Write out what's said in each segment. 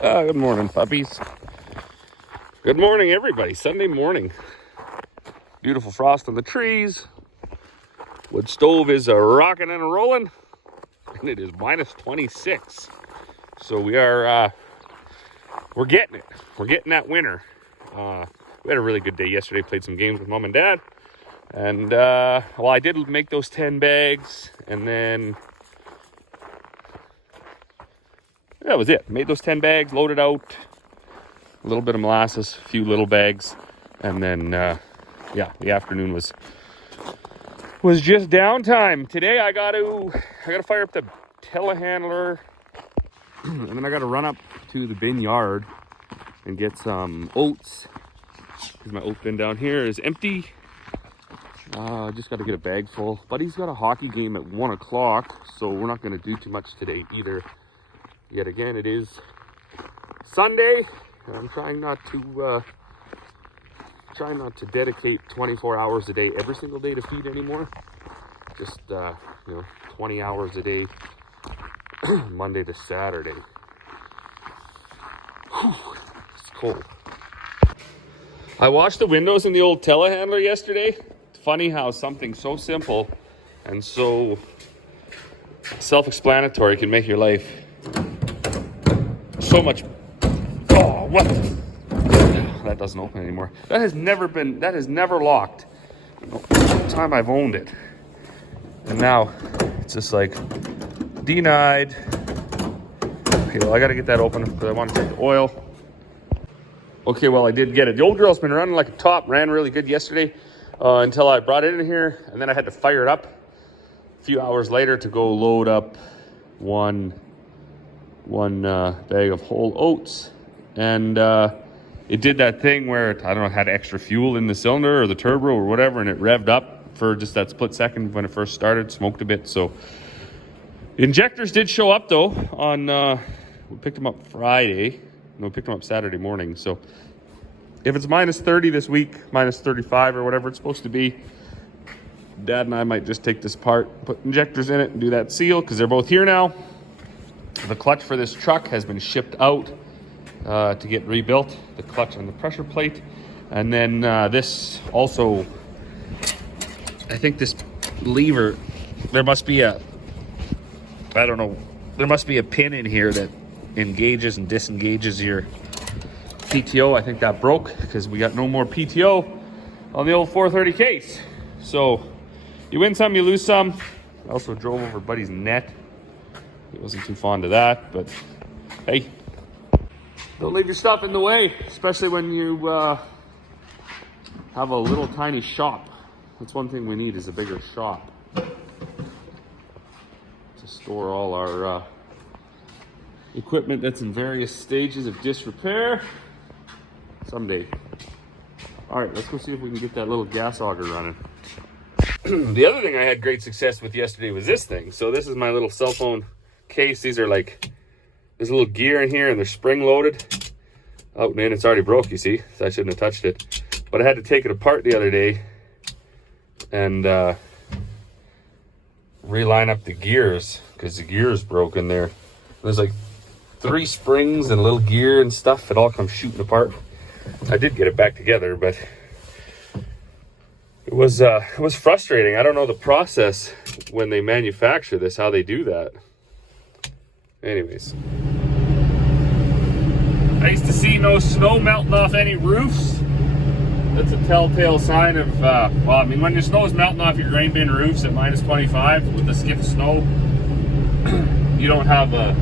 Good morning, puppies. Good morning, everybody. Sunday morning. Beautiful frost on the trees. Wood stove is rocking and rolling. And it is minus 26. So we are, we're getting it. We're getting that winter. We had a really good day yesterday. Played some games with mom and dad. And, well, I did make those 10 bags. And then that was it. Made those 10 bags, loaded out. A little bit of molasses, a few little bags. And then, yeah, the afternoon was just downtime. Today I gotta fire up the telehandler. And then I gotta run up to the bin yard and get some oats. Because my oat bin down here is empty. Just gotta get a bag full. Buddy's got a hockey game at 1 o'clock. So we're not gonna do too much today either. Yet again, it is Sunday. And I'm trying not to dedicate 24 hours a day every single day to feed anymore. Just 20 hours a day, Monday to Saturday. Whew, it's cold. I washed the windows in the old telehandler yesterday. It's funny how something so simple and so self-explanatory can make your life so much. Oh, what? That doesn't open anymore. That has never locked the time I've owned it. And now it's just like denied. Okay, well, I gotta get that open because I want to take the oil. Okay, well, I did get it. The old girl's been running like a top, ran really good yesterday until I brought it in here, and then I had to fire it up a few hours later to go load up one bag of whole oats. And it did that thing where I don't know, had extra fuel in the cylinder or the turbo or whatever, and it revved up for just that split second when it first started, smoked a bit. So injectors did show up though on we picked them up Friday. No, we picked them up Saturday morning. So if it's minus 30 this week, minus 35 or whatever it's supposed to be, Dad and I might just take this apart, put injectors in it and do that seal because they're both here now. The clutch for this truck has been shipped out to get rebuilt, the clutch and the pressure plate. And then this also, I think this lever, there must be a pin in here that engages and disengages your PTO. I think that broke because we got no more PTO on the old 430 case. So you win some, you lose some. I also drove over Buddy's net. He wasn't too fond of that, but hey, don't leave your stuff in the way, especially when you have a little tiny shop. That's one thing we need is a bigger shop to store all our equipment that's in various stages of disrepair. Someday. All right, let's go see if we can get that little gas auger running. The other thing I had great success with yesterday was this thing. So this is my little cell phone case. These are like, there's a little gear in here and they're spring loaded. Oh man, it's already broke, you see, so I shouldn't have touched it. But I had to take it apart the other day and reline up the gears because the gears broke in there. There's like 3 springs and a little gear and stuff. It all comes shooting apart. I did get it back together, but it was frustrating. I don't know the process when they manufacture this, how they do that. Anyways, I used to see no snow melting off any roofs. That's a telltale sign of, well, I mean, when your snow is melting off your grain bin roofs at minus 25 with the skip of snow, you don't have a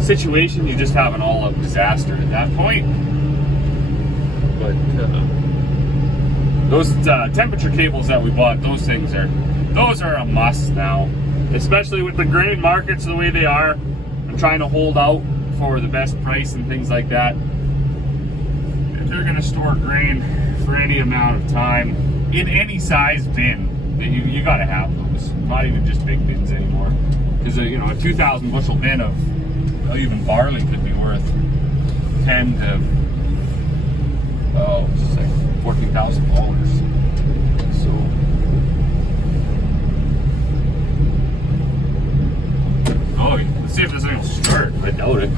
situation, you just have an all-out disaster at that point. But those temperature cables that we bought, those are a must now, especially with the grain markets the way they are. I'm trying to hold out for the best price and things like that. If they're going to store grain for any amount of time in any size bin, then you got to have those. Not even just big bins anymore, because a 2,000 bushel bin of even barley could be worth 10 to it's like $14,000. So let's see if this thing will start. I doubt it.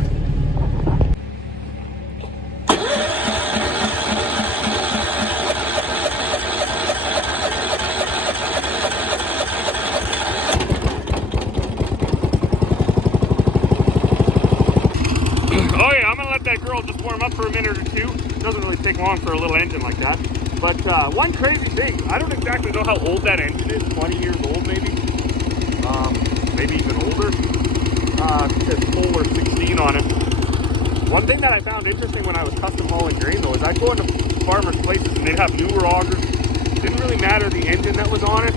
let that girl just warm up for a minute or two. Doesn't really take long for a little engine like that. But one crazy thing, I don't exactly know how old that engine is, 20 years old maybe. Maybe even older. It says full or 16 on it. One thing that I found interesting when I was custom hauling grain though is I'd go into farmers' places and they'd have newer augers. Didn't really matter the engine that was on it,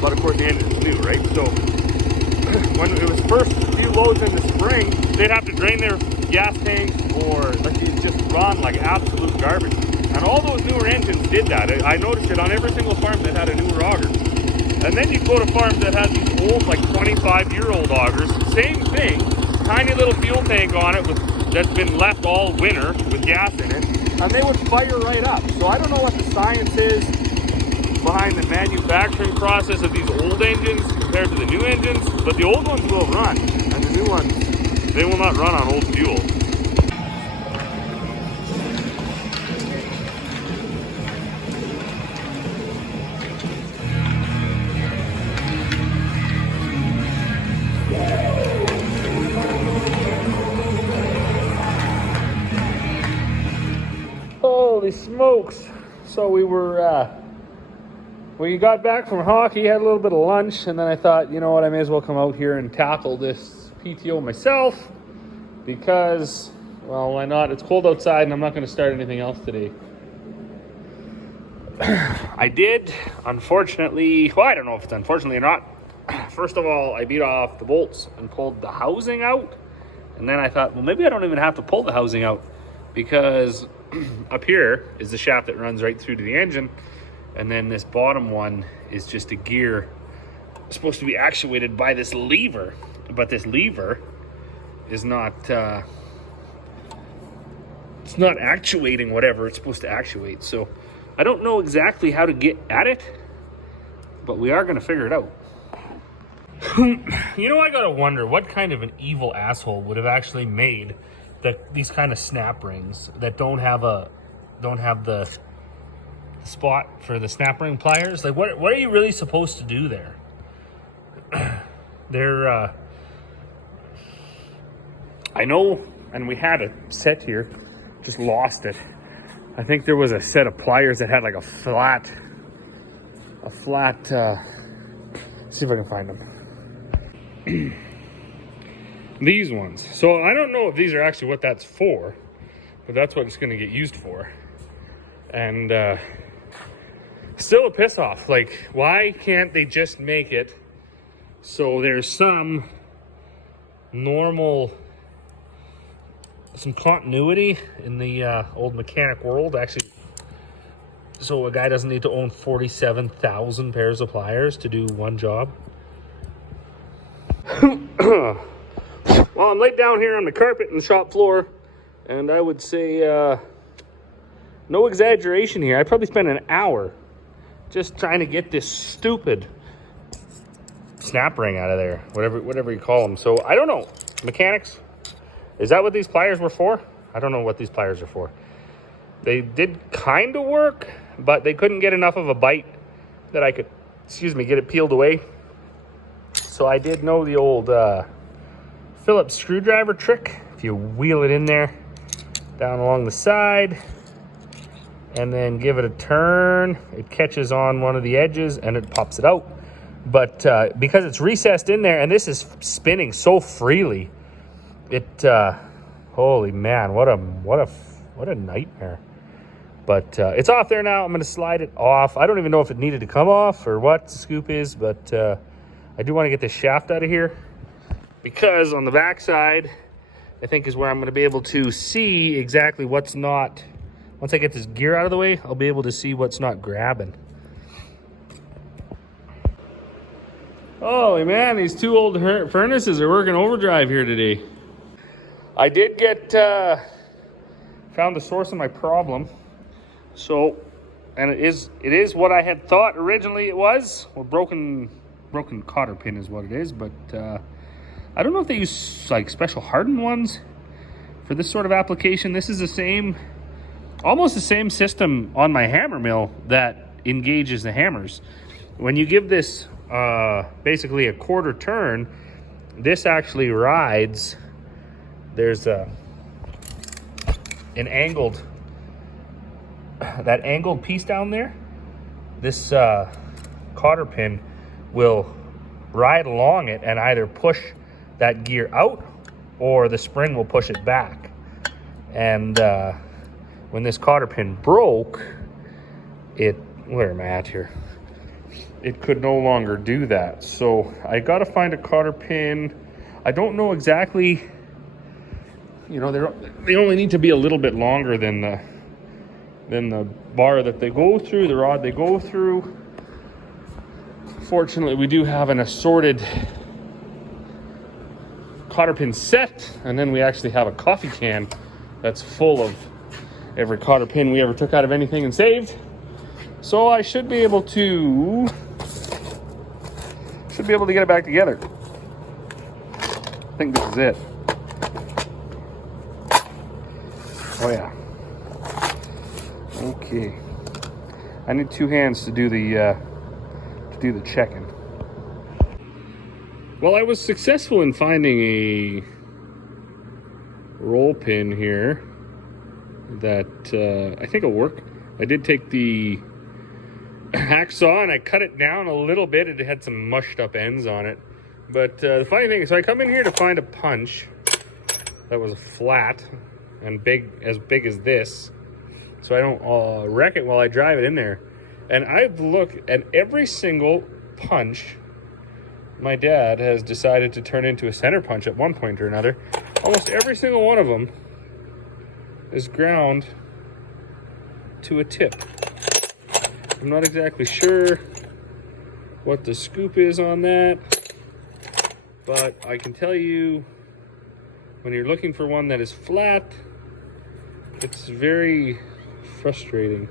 but of course the engine's new, right? So when it was first few loads in the spring, they'd have to drain their gas tanks or like it just run like absolute garbage. And all those newer engines did that. I noticed it on every single farm that had a newer auger. And then you go to farms that had these old, like 25-year-old augers, same thing, tiny little fuel tank on it that's been left all winter with gas in it, and they would fire right up. So I don't know what the science is behind the manufacturing process of these old engines compared to the new engines, but the old ones will run, and the new ones, they will not run on old fuel. Holy smokes. So we got back from hockey, had a little bit of lunch, and then I thought, you know what, I may as well come out here and tackle this PTO myself because, well, why not? It's cold outside and I'm not going to start anything else today. I did, unfortunately, well, I don't know if it's unfortunately or not. First of all, I beat off the bolts and pulled the housing out. And then I thought, well, maybe I don't even have to pull the housing out because up here is the shaft that runs right through to the engine. And then this bottom one is just a gear supposed to be actuated by this lever. But this lever is not, it's not actuating whatever it's supposed to actuate. So I don't know exactly how to get at it, but we are going to figure it out. You know, I gotta wonder what kind of an evil asshole would have actually made these kind of snap rings that don't have the spot for the snap ring pliers. Like, what are you really supposed to do there? They're I know, and we had a set here, just lost it. I think there was a set of pliers that had like a flat see if I can find them. These ones. So I don't know if these are actually what that's for, but that's what it's going to get used for. And still a piss off. Like, why can't they just make it so there's some continuity in the old mechanic world, actually, so a guy doesn't need to own 47,000 pairs of pliers to do one job. Well, I'm laid down here on the carpet in the shop floor, and I would say, no exaggeration here, I probably spent an hour just trying to get this stupid snap ring out of there, whatever you call them. So I don't know, mechanics, is that what these pliers were for? I don't know what these pliers are for. They did kind of work, but they couldn't get enough of a bite that I could, get it peeled away. So I did know the old Phillips screwdriver trick. If you wheel it in there, down along the side, and then give it a turn, it catches on one of the edges and it pops it out. But because it's recessed in there, and this is spinning so freely, it holy man, what a nightmare. But it's off there now. I'm going to slide it off. I don't even know if it needed to come off or what the scoop is, but I do want to get this shaft out of here, because on the back side, I think is where I'm going to be able to see exactly what's not. Once I get this gear out of the way, I'll be able to see what's not grabbing. Holy man, these two old furnaces are working overdrive here today. I did get, found the source of my problem. So, and it is what I had thought originally it was. Well, broken cotter pin is what it is, but I don't know if they use like special hardened ones for this sort of application. This is almost the same system on my hammer mill that engages the hammers. When you give this basically a quarter turn, this actually rides. There's a an angled, that angled piece down there, this cotter pin will ride along it and either push that gear out or the spring will push it back. And when this cotter pin broke, where am I at here? It could no longer do that. So I got to find a cotter pin. I don't know exactly, you know, they only need to be a little bit longer than the bar that they go through, the rod they go through. Fortunately, we do have an assorted cotter pin set, and then we actually have a coffee can that's full of every cotter pin we ever took out of anything and saved. So I should be able to get it back together. I think this is it. Oh yeah. Okay. I need two hands to do the checking. Well, I was successful in finding a roll pin here that I think will work. I did take the hacksaw and I cut it down a little bit. It had some mushed up ends on it. But the funny thing is, so I come in here to find a punch that was flat and as big as this, so I don't wreck it while I drive it in there. And I've looked at every single punch my dad has decided to turn into a center punch at one point or another. Almost every single one of them is ground to a tip. I'm not exactly sure what the scoop is on that, but I can tell you, when you're looking for one that is flat, it's very frustrating.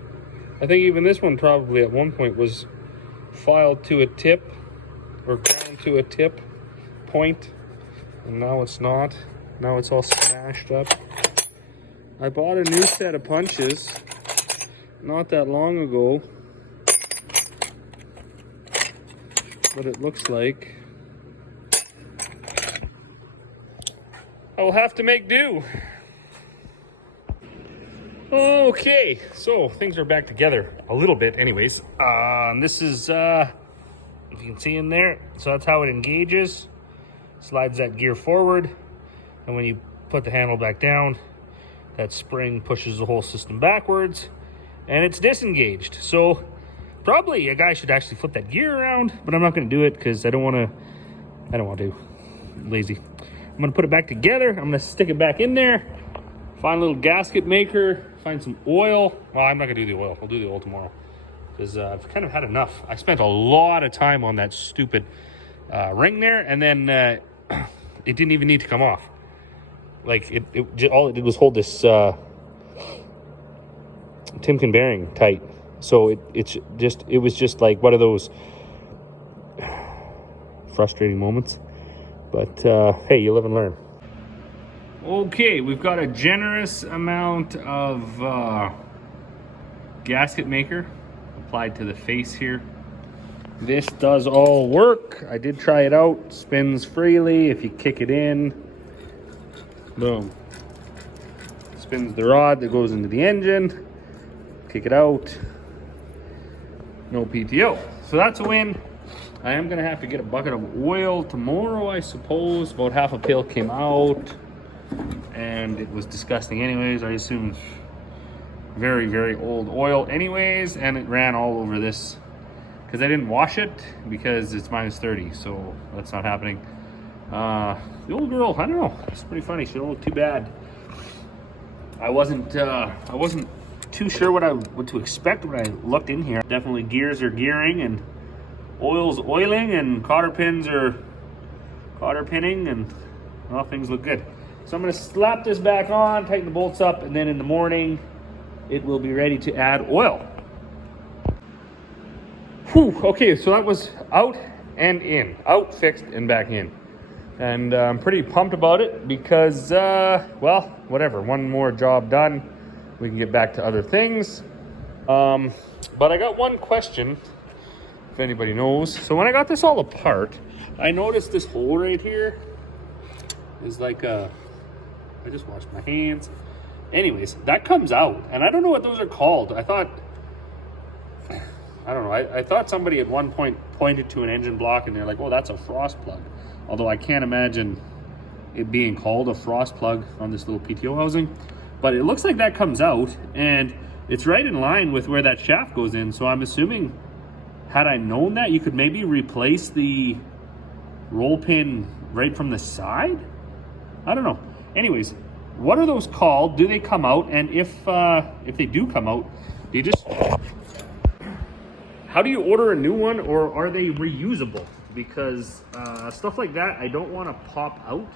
I think even this one probably at one point was filed to a tip or ground to a tip point, and now it's not. Now it's all smashed up. I bought a new set of punches not that long ago, but it looks like I will have to make do. Okay, so things are back together a little bit anyways. This is, if you can see in there, so that's how it engages. Slides that gear forward, and when you put the handle back down, that spring pushes the whole system backwards, and it's disengaged. So probably a guy should actually flip that gear around, but I'm not going to do it because I don't want to. Lazy. I'm going to put it back together. I'm going to stick it back in there, find a little gasket maker, find some oil. Well, I'm not going to do the oil. I'll do the oil tomorrow because I've kind of had enough. I spent a lot of time on that stupid ring there, and then it didn't even need to come off. Like, all it did was hold this Timken bearing tight. So it was just like one of those frustrating moments. But hey, you live and learn. Okay, we've got a generous amount of gasket maker applied to the face here. This does all work. I did try it out. Spins freely if you kick it in. Boom. Spins the rod that goes into the engine. Kick it out. No PTO. So that's a win. I am going to have to get a bucket of oil tomorrow, I suppose. About half a pail came out, and it was disgusting anyways. I assume it's very, very old oil anyways, and it ran all over this because I didn't wash it because it's minus 30, so that's not happening. The old girl, I don't know, it's pretty funny. She don't look too bad. I wasn't too sure what to expect when I looked in here. Definitely gears are gearing and oil's oiling and cotter pins are cotter pinning, and well, things look good. So I'm going to slap this back on, tighten the bolts up, and then in the morning it will be ready to add oil. Whew, okay, so that was out and in. Out, fixed, and back in. And I'm pretty pumped about it because, well, whatever. One more job done. We can get back to other things. But I got one question, if anybody knows. So when I got this all apart, I noticed this hole right here is like I just washed my hands. Anyways, that comes out, and I don't know what those are called. I don't know. I thought somebody at one point pointed to an engine block and they're like, oh, that's a frost plug. Although I can't imagine it being called a frost plug on this little PTO housing. But it looks like that comes out, and it's right in line with where that shaft goes in. So I'm assuming, had I known that, you could maybe replace the roll pin right from the side? I don't know. Anyways, what are those called? Do they come out? And if they do come out, do you just... How do you order a new one, or are they reusable? Because stuff like that, I don't want to pop out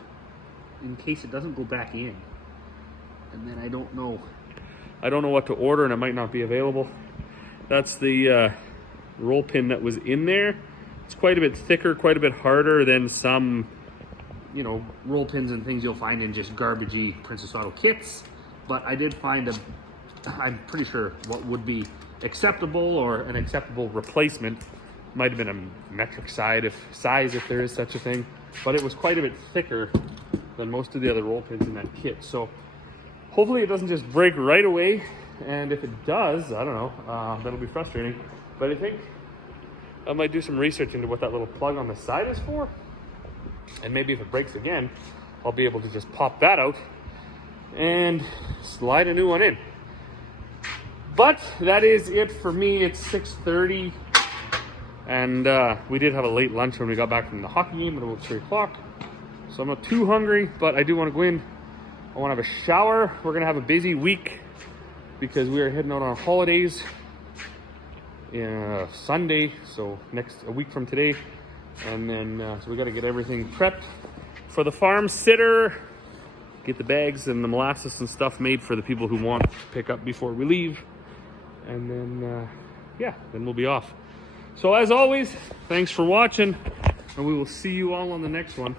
in case it doesn't go back in. And then I don't know what to order, and it might not be available. That's the roll pin that was in there. It's quite a bit thicker, quite a bit harder than some, you know, roll pins and things you'll find in just garbagey Princess Auto kits. But I did find I'm pretty sure what would be acceptable, or an acceptable replacement. Might have been a metric size if there is such a thing, but it was quite a bit thicker than most of the other roll pins in that kit. So hopefully it doesn't just break right away, and if it does, I don't know, that'll be frustrating. But I think I might do some research into what that little plug on the side is for, and maybe if it breaks again, I'll be able to just pop that out and slide a new one in. But that is it for me. It's 6:30, and we did have a late lunch when we got back from the hockey game at about 3 o'clock. So I'm not too hungry, but I do want to go in. I want to have a shower. We're going to have a busy week because we are heading out on holidays Sunday, so a week from today. And then so we got to get everything prepped for the farm sitter, get the bags and the molasses and stuff made for the people who want to pick up before we leave. And then, then we'll be off. So as always, thanks for watching, and we will see you all on the next one.